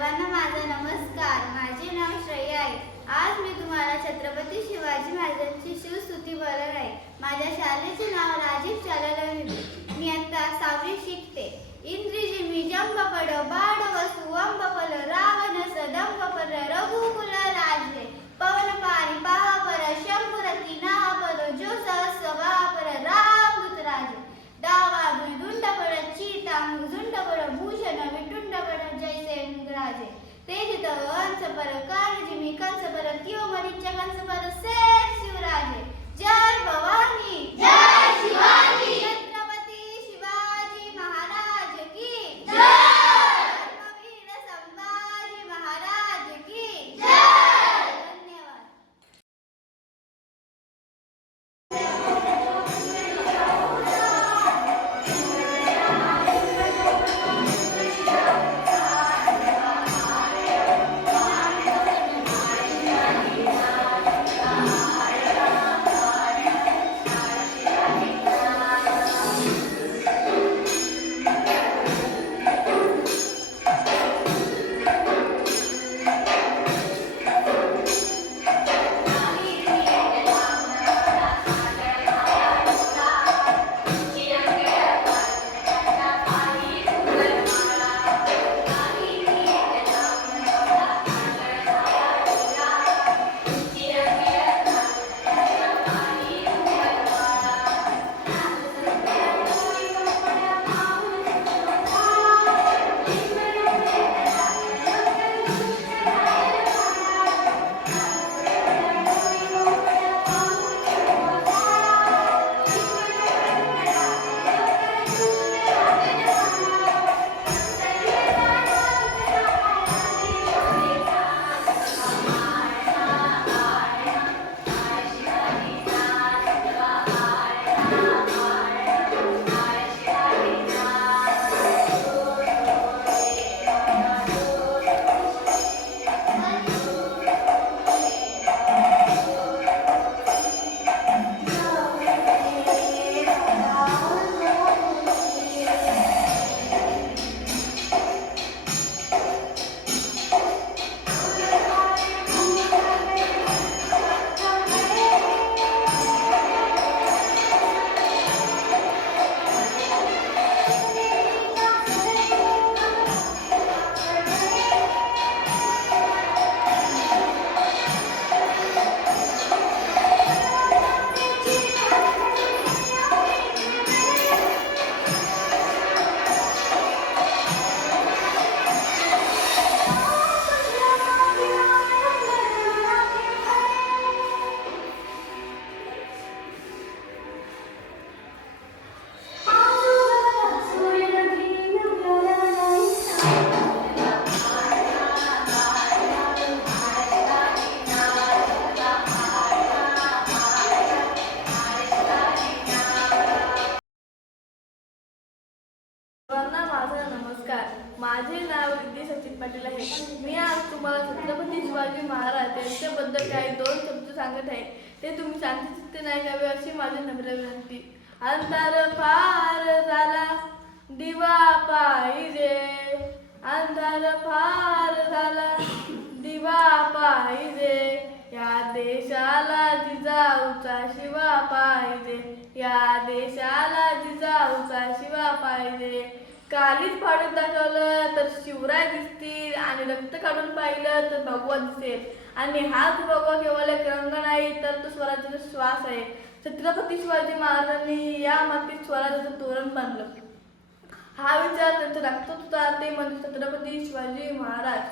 सर्वांना माझा नमस्कार. माझे नाव श्रेया आहे. आज मी तुम्हाला छत्रपती शिवाजी महाराजांची शिवस्तुती बोलणार आहे. माझ्या शाळेचे नाव राजीव शाळा. मी आता 6वी शिकते. इंद्रिजिमी जंब पड बाड वसु अंब पल रावण सदंब पर रघुकुल राजले पवन पारी पाहा पर शंभुरती नाहा पर जो सहस पर रामदूत राजे डावा दुंड पड चीता झुंड पड भूषण विटुंड पड जैसे राजे तेज अंश पर काळजी कंस पर त्यो मरीच्या कंस पर शेर शिवराजे. जय भवानी जय शिवाजी. छत्रपती शिवाजी महाराज की जय. धर्मवीर संभाजी महाराज की जय. धन्यवाद. सर्वांना माझा नमस्कार. माझे नाव रिद्धी सचिन पाटील आहे. मी आज तुम्हाला छत्रपती शिवाजी महाराज यांच्याबद्दल काही 2 शब्द सांगत आहे. ते तुम्ही शांतचित्ते नाही घ्यावे अशी माझी नम्र विनंती. अंधार फार झाला दिवा पाहिजे, अंधार फार झाला दिवा पाहिजे, या देशाला जिजाऊचा शिवा पाहिजे, या देशाला जिजाऊचा शिवा पाहिजे. कालीच फाडून दाखवलं तर शिवराय दिसतील आणि रक्त काढून पाहिलं तर भगवा दिसेल. आणि हाच भगवा केवळ एक रंग नाही तर तो स्वराज्याचा श्वास आहे. छत्रपती शिवाजी महाराजांनी या मातीत स्वराज्याचं तोरण बांधलं. हा विचार त्यांच्या रक्तात होता, ते म्हणजे छत्रपती शिवाजी महाराज.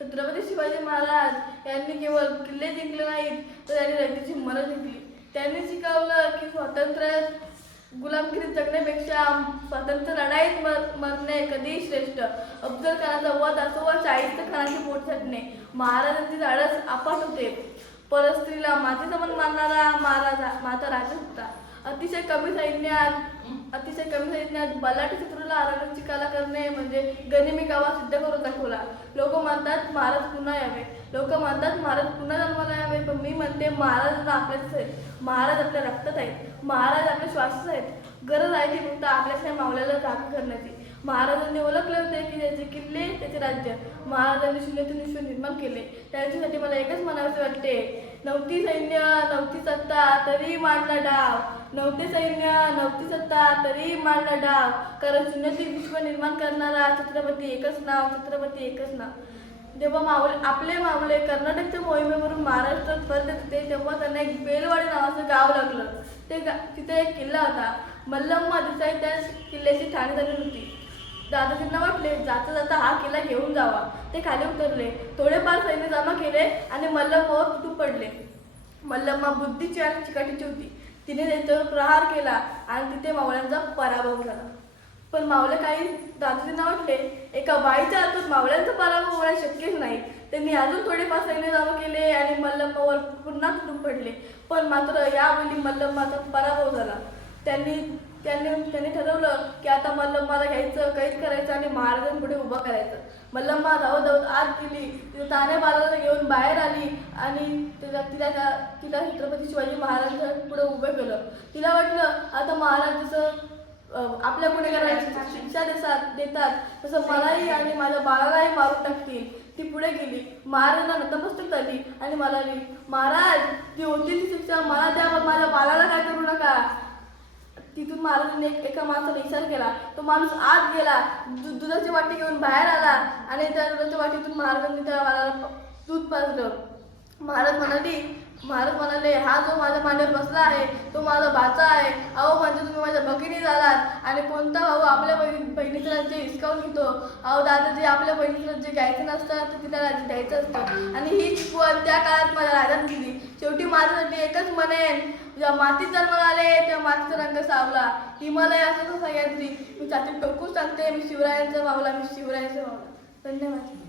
छत्रपती शिवाजी महाराज यांनी केवळ किल्ले जिंकले नाहीत तर त्यांनी रयतेची मनं जिंकली. त्यांनी शिकवलं की स्वातंत्र्य गुलामगिरीत जगण्यापेक्षा स्वातंत्र्य लढाईत मरणे कधीही श्रेष्ठ. अफजल खानाचा वध असो व शाहिस्त खानाची पोट छाटणे, महाराजांची धाडस अफाट होते. परस्त्रीला मातेसमान मानणारा माता राजा होता. अतिशय कमी सैन्यात बलाढ्य शत्रूला हरवण्याची कला करणे म्हणजे गनिमी गावा सिद्ध करून दाखवला. लोक म्हणतात महाराज पुन्हा यावे, लोक म्हणतात महाराज पुन्हा जन्माला यावे, पण मी म्हणते महाराज आपल्याच आहेत, महाराज आपल्या रक्तात आहेत, महाराज आपल्या श्वासात आहेत. गरज आहे ती फक्त आपल्याच मावल्याला जागा करण्याची. महाराजांनी ओळखले होते की त्याचे किल्ले त्याचे राज्य महाराजांनी शून्यातून विश्व निर्माण केले. त्याच्यासाठी मला एकच म्हणावेसे वाटते, नव्हती सैन्य नव्हती सत्ता तरी मांडला डाव, नव्हते सैन्य नव्हती सत्ता तरी मांडला डाव, कारण शून्यातून विश्व निर्माण करणारा छत्रपती एकच नाव, छत्रपती एकच नाव. जेव्हा आपले मावळे कर्नाटकच्या मोहिमेवरून महाराष्ट्रात परत येत होते तेव्हा त्यांना एक बेलवाडी नावाचं गाव लागलं. तिथे एक किल्ला होता. मल्लम्मा देसाई त्या किल्ल्याची ठाणेदार होती. दादाजींना वाटले जाता जाता हा किल्ला घेऊन जावा. ते खाली उतरले, थोडेफार सैन्य जमा केले आणि मल्लम्मावर तुटून पडले. मल्लम्मा बुद्धीची आणि चिकाटीची होती. तिने त्यांच्यावर प्रहार केला आणि तिथे मावळ्यांचा पराभव झाला. पण मावळे काही दादाजींना वाटले एका बाईच्या हातून मावळ्यांचा पराभव होणे शक्यच नाही. त्यांनी अजून थोडेफार सैन्य जमा केले आणि मल्लम्मावर पुन्हा तुटून पडले. पण मात्र यावेळी मल्लम्माचा पराभव झाला. त्यांनी ठरवलं की आता मल्लम्माला घ्यायचं, कैद करायचं आणि महाराजांपुढे उभं करायचं. मल्लम्मा धावत आत गेली, तिथे ताने बाळाला घेऊन बाहेर आली आणि तिला छत्रपती शिवाजी महाराजांपुढे उभं केलं. तिला वाटलं आता महाराज जसं आपल्या गुन्हेगारांची शिक्षा देतात तसं मलाही आणि माझ्या बाळालाही मारून टाकतील. ती पुढे गेली, महाराजांना नतमस्तक झाली आणि म्हणाली, महाराज ती होती ती शिक्षा मला द्या, पण माझ्या बाळाला काय करू नका. तिथून महाराजांनी एका माणसाला इशारा केला. तो माणूस आत गेला, दुधाची वाटी घेऊन बाहेर आला आणि त्या दुधाच्या वाटीतून महाराजांनी त्या बाळाला दूध पाजलं. महाराज म्हणाले हा जो माझ्या मांडीवर बसला आहे तो माझा भाचा आहे. अहो म्हणजे तुम्ही माझ्या भगिनी झालात आणि कोणता भाऊ आपल्या बहिणीचं राज्य हिसकावून घेतो. अहो दादाजी आपल्या बहिणीचं राज्य घ्यायचं नसतं तर तिला राज्य द्यायचं असतं आणि ही शिकवण त्या काळात माझ्या राजात दिली. शेवटी माझ्यासाठी एकच म्हणेन, जेव्हा मातीत जन्माला आले तेव्हा मातीचा रंग सावला. हिमालय असं सह्याद्री मी छातीत टोकून सांगते, मी शिवरायांचा मावला, मी शिवरायांचा मावला. धन्यवाद.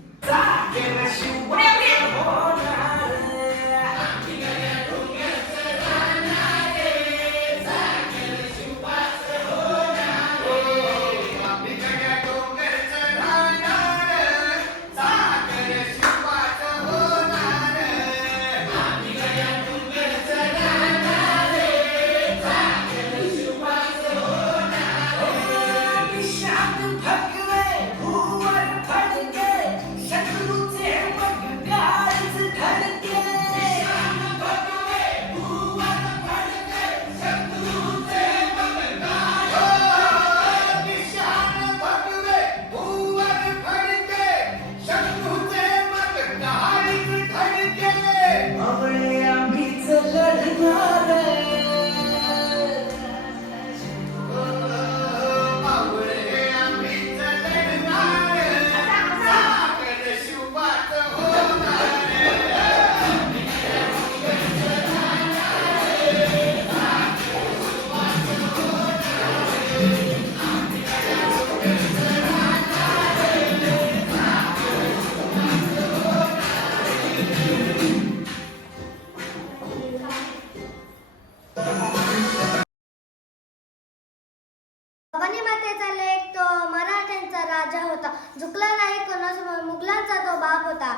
भवानी मातेचा लेख तो मराठ्यांचा राजा होता, झुकला नाही कोणासमोर, मुघलांचा तो बाप होता.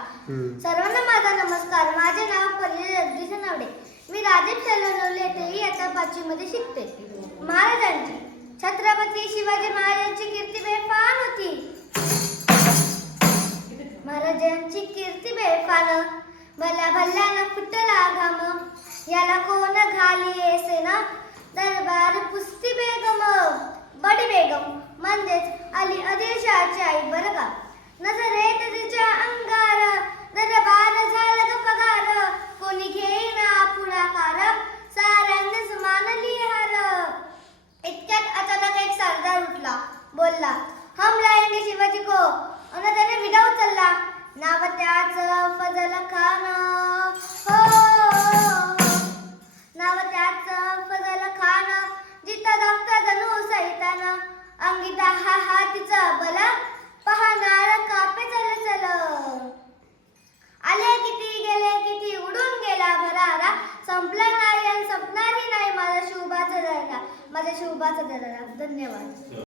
सर्वांना माझा नमस्कार. माझे नाव परिजय जगदीश नावडे. मी राजीव चलनवले येथेही आता 5वी मध्ये शिकते. महाराजांची छत्रपती शिवाजी महाराजांची कीर्ती बेफाम होती. महाराजांची कीर्ती बेफाम, भल्या भल्यानं फुटला घाम, याला कोण घाली सेना दरबार पुस्ती बेगम. बडी बेगम म्हणजेच अली आदिलशहाची आई बरं का. नजरेत तिच्या अंगार दरबार झाला ग पगार, कोणी घेईना पुढाकार, साऱ्यांनीच मानली हार. इतक्यात अचानक एक सरदार उठला, बोलला, हम लाएंगे शिवाजी को, आणि त्याने विडा उचलला. नाव त्याचं फजल खान. हो नाव त्याचं फजल खान. जिता दाखता धनु सैतान, अंगिता हा हातीचा बल, पाहणार कापे चल चल. आले किती गेले किती उडून गेला भरारा, संपला नाही आणि संपणारही नाही माझा शिवबाचा दरारा, माझ्या शिवबाचा दरारा. धन्यवाद.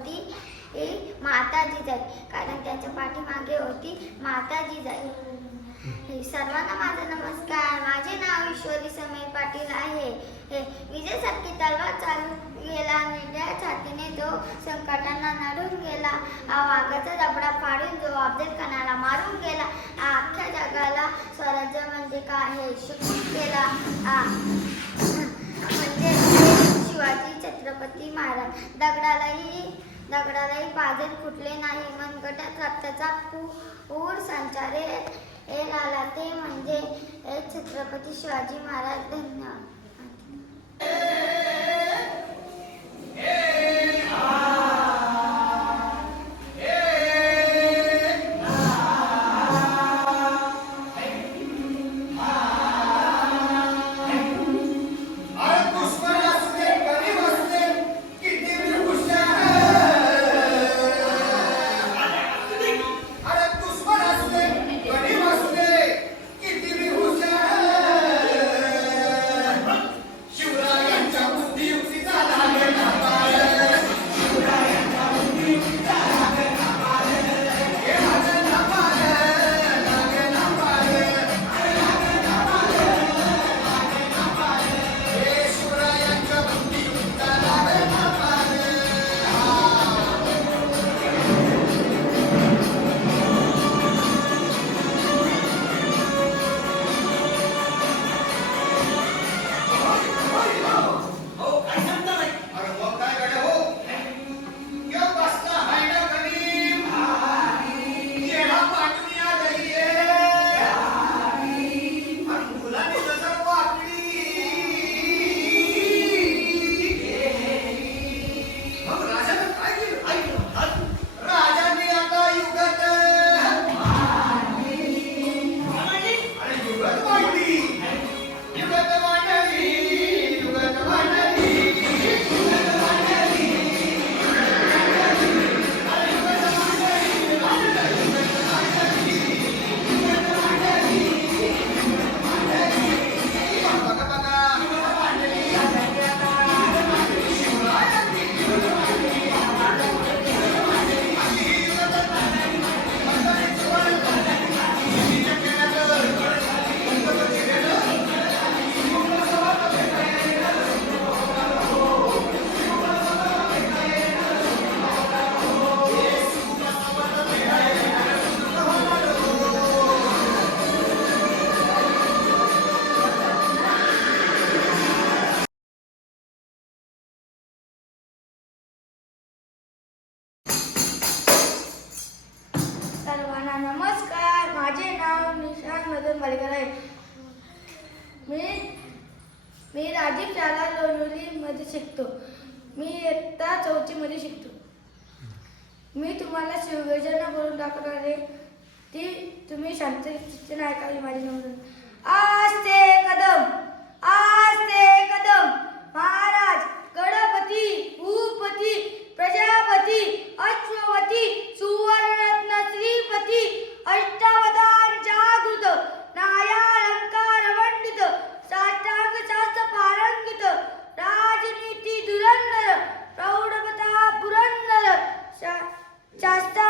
होती माता जिजाई, कारण त्याच्या पाठीमागे होती माता जिजाई. सर्वांना माझा नमस्कार. माझे नाव ईश्वरी समीर पाटील आहे. विजेसारखी तलवार चालून गेला, निळ्या छातीने जो संकटांना नडून गेला, वाघाचा जबडा फाडून जो अफजल खानाला मारून गेला, अख्ख्या जगाला स्वराज्य म्हणजे काय हे शिकून गेला, म्हणजे शिवाजी छत्रपती महाराज. दगडालाही पाजर फुटले नाही, मनगटात रक्ताचा पूर संचारे आला, ते म्हणजे छत्रपती शिवाजी महाराज. धन्यवाद. सर्वांना नमस्कार. माझे नाव निशांत मदन मालेकर आहे. मी राजीव शाळा लोणवलीमध्ये शिकतो. मी इयत्ता 4वी मध्ये शिकतो. मी तुम्हाला शिवगर्जना बोलून दाखवणार आहे. ती तुम्ही शांततेने ऐकावी. माझे नाव आस्ते कदम, आस्ते कदम, महाराज गणपती भूपती प्रजापती अश्वपती सुवर्णरत्न श्रीपती अष्टावधान जागृत नायालंकार मंडित साष्टांग शास्त्र पारंगित राजनीती धुरंधर प्रौढपता पुरंदर शास्त्रा